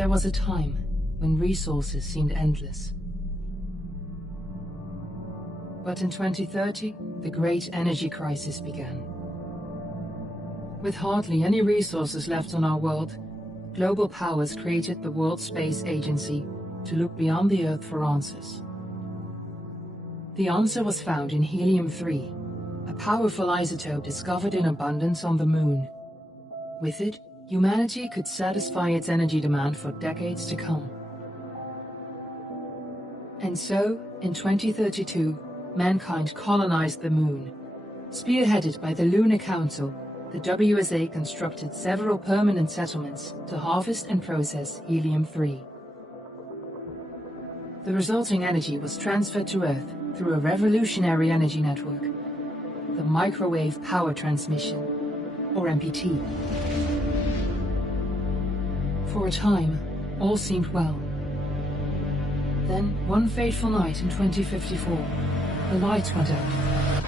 There was a time when resources seemed endless. But in 2030, the great energy crisis began. With hardly any resources left on our world, global powers created the World Space Agency to look beyond the Earth for answers. The answer was found in helium-3, a powerful isotope discovered in abundance on the Moon. With it, humanity could satisfy its energy demand for decades to come. And so, in 2032, mankind colonized the Moon. Spearheaded by the Lunar Council, the WSA constructed several permanent settlements to harvest and process helium-3. The resulting energy was transferred to Earth through a revolutionary energy network, the Microwave Power Transmission, or MPT. For a time, all seemed well. Then, one fateful night in 2054, the lights went out.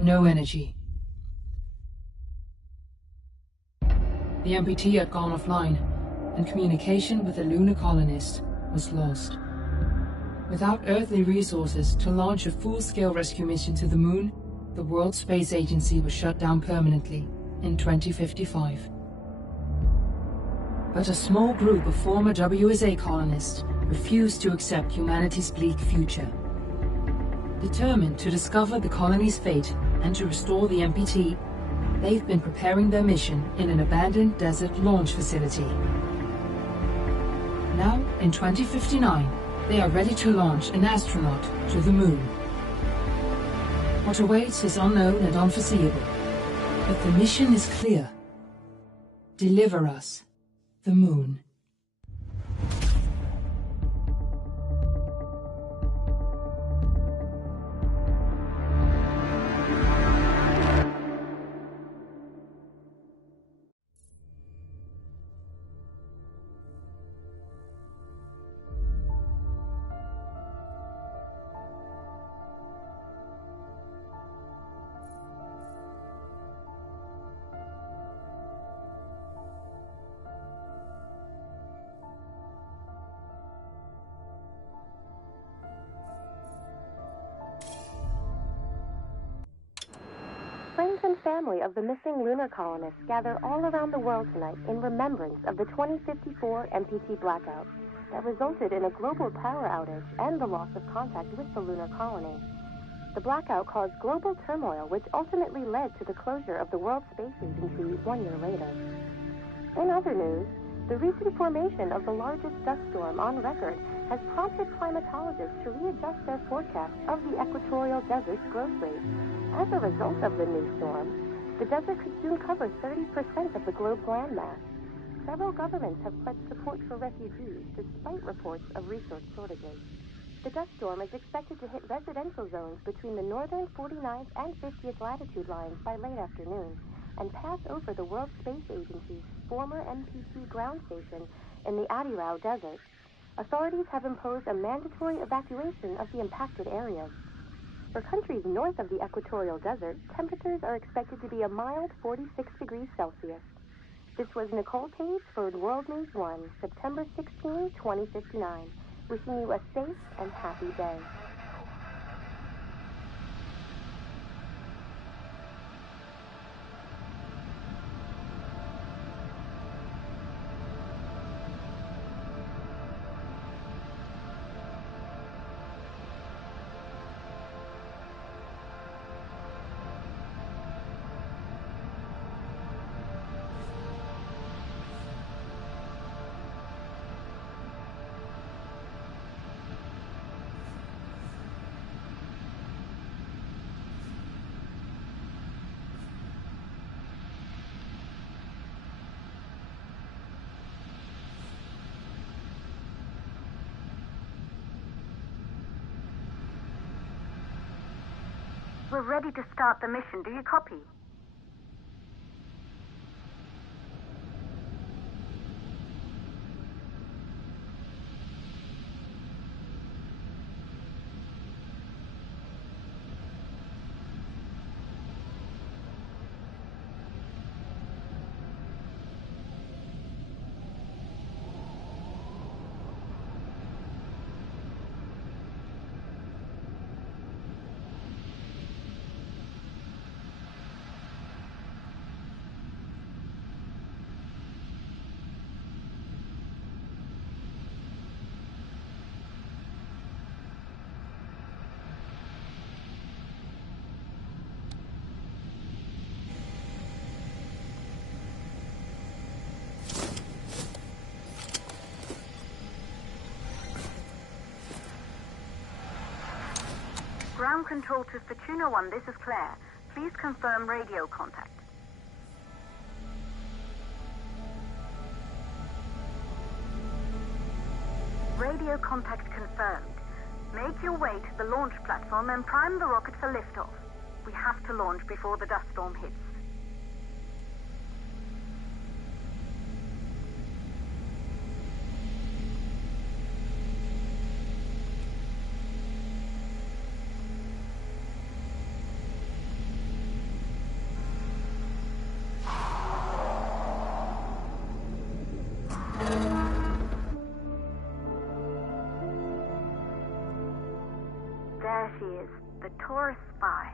No energy. The MPT had gone offline, and communication with the lunar colonist was lost. Without earthly resources to launch a full-scale rescue mission to the Moon, the World Space Agency was shut down permanently in 2055. But a small group of former WSA colonists refused to accept humanity's bleak future. Determined to discover the colony's fate and to restore the MPT, they've been preparing their mission in an abandoned desert launch facility. Now, in 2059, they are ready to launch an astronaut to the Moon. What awaits is unknown and unforeseeable, but the mission is clear. Deliver us the Moon. Friends and family of the missing lunar colonists gather all around the world tonight in remembrance of the 2054 MPT blackout that resulted in a global power outage and the loss of contact with the lunar colony. The blackout caused global turmoil, which ultimately led to the closure of the World Space Agency 1 year later. In other news, the recent formation of the largest dust storm on record has prompted climatologists to readjust their forecast of the equatorial desert's growth rate. As a result of the new storm, the desert could soon cover 30% of the globe's landmass. Several governments have pledged support for refugees despite reports of resource shortages. The dust storm is expected to hit residential zones between the northern 49th and 50th latitude lines by late afternoon and pass over the World Space Agency's former MPT ground station in the Adirau Desert. Authorities have imposed a mandatory evacuation of the impacted areas. For countries north of the equatorial desert, temperatures are expected to be a mild 46 degrees Celsius. This was Nicole Page for World News 1, September 16, 2059. Wishing you a safe and happy day. We're ready to start the mission. Do you copy? Ground control to Fortuna 1, this is Claire. Please confirm radio contact. Radio contact confirmed. Make your way to the launch platform and prime the rocket for liftoff. We have to launch before the dust storm hits. There she is, the Taurus 5.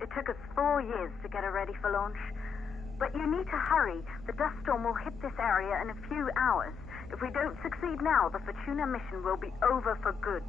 It took us 4 years to get her ready for launch. But you need to hurry. The dust storm will hit this area in a few hours. If we don't succeed now, the Fortuna mission will be over for good.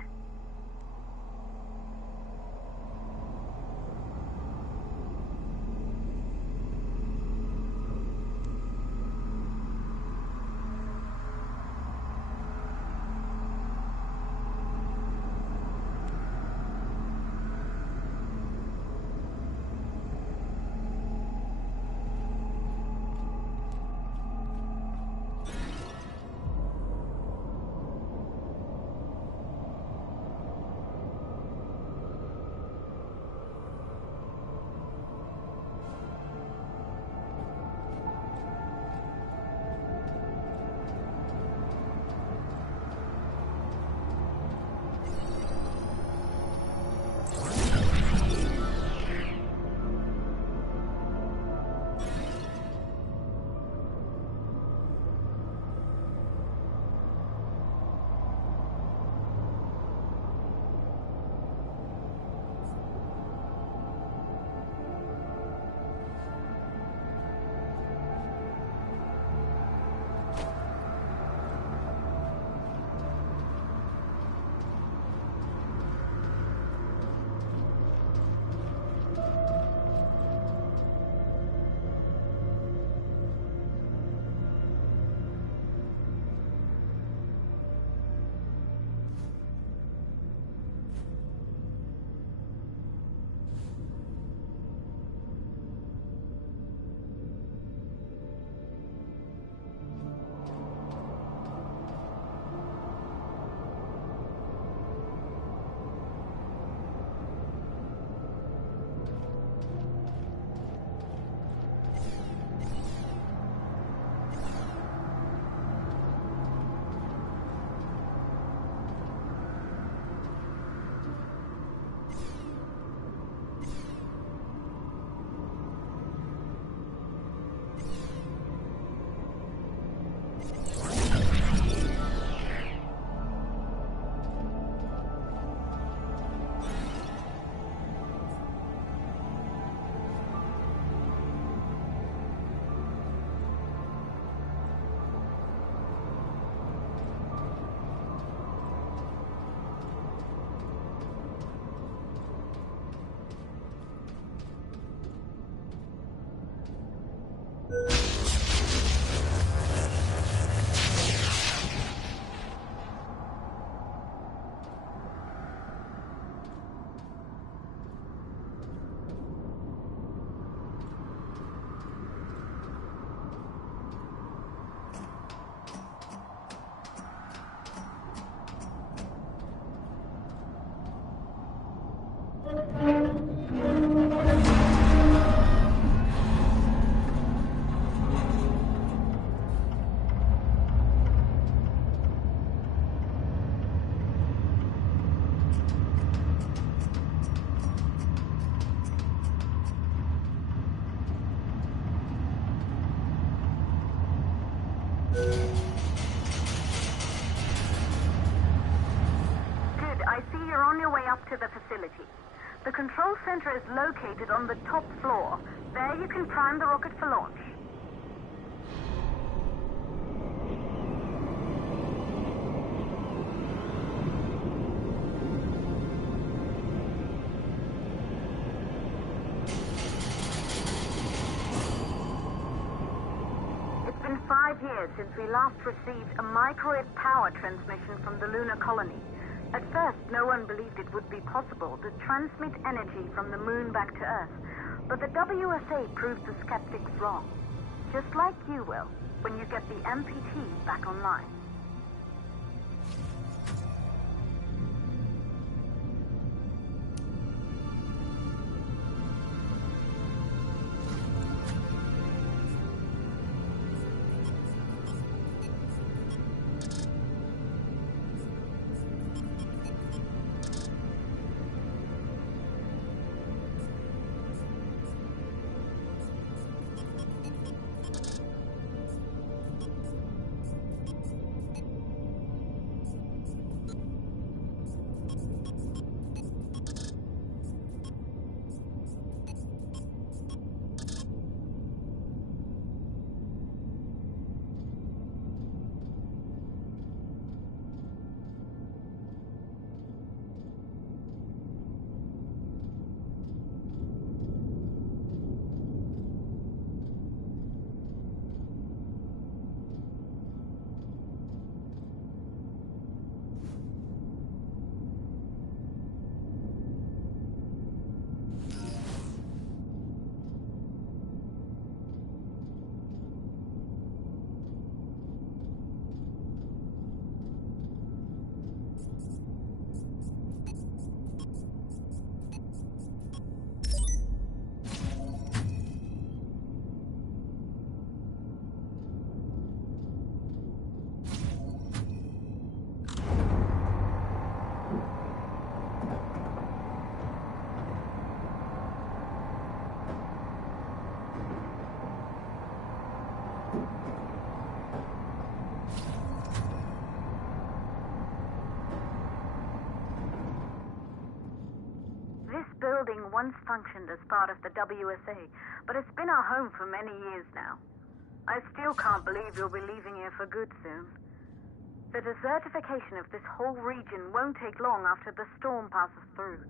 To the facility. The control center is located on the top floor. There you can prime the rocket for launch. It's been 5 years since we last received a microwave power transmission from the lunar colony. At first, no one believed it would be possible to transmit energy from the moon back to Earth, but the WSA proved the skeptics wrong. Just like you will, when you get the MPT back online. Building once functioned as part of the WSA, but it's been our home for many years now. I still can't believe you'll be leaving here for good soon. The desertification of this whole region won't take long after the storm passes through.